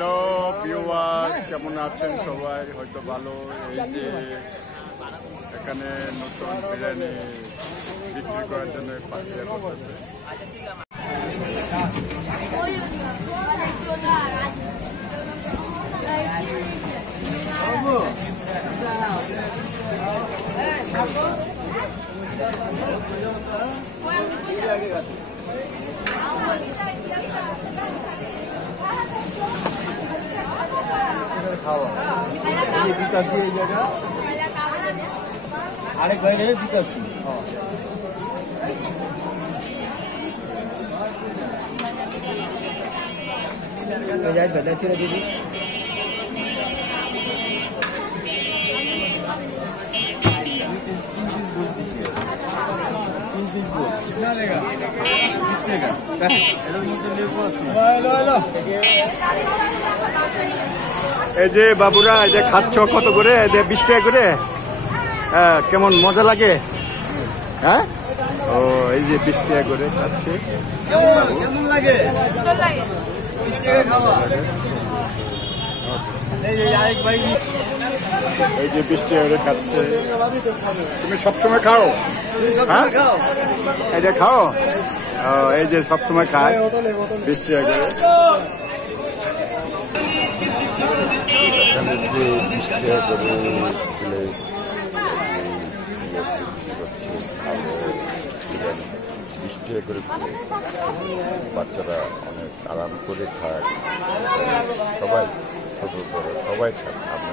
Hello viewers, কেমন আছেন সবাই? হয়তো ভালো। এই যে এখানে নতুন বিরিয়ানি বিক্রি করার জন্য পাঠিয়ে করতেছে। এই জায়গা আরেক বাইরে দিতেছি যাই বেদাছি দিদি এই যে বাবুরা, এই যে খাচ্ছ কত করে? এই যে 20 টাকা করে। হ্যাঁ, কেমন মজা লাগে? হ্যাঁ, ও এই যে 20 টাকা করে খাচ্ছে। কেমন লাগে? এই যে 20 টাকা করে খাচ্ছে। তুমি সবসময় খাও? হ্যাঁ, এই যে খাও। এই যে সবসময় খায় 20 টাকা করে। এখানে যে 20 টাকা করে প্লেট বিরিয়ানি 20 টাকা করে প্লেট। বাচ্চারা অনেক আরাম করে খায়, সবাই ছোট বড় সবাই খায়। আমরা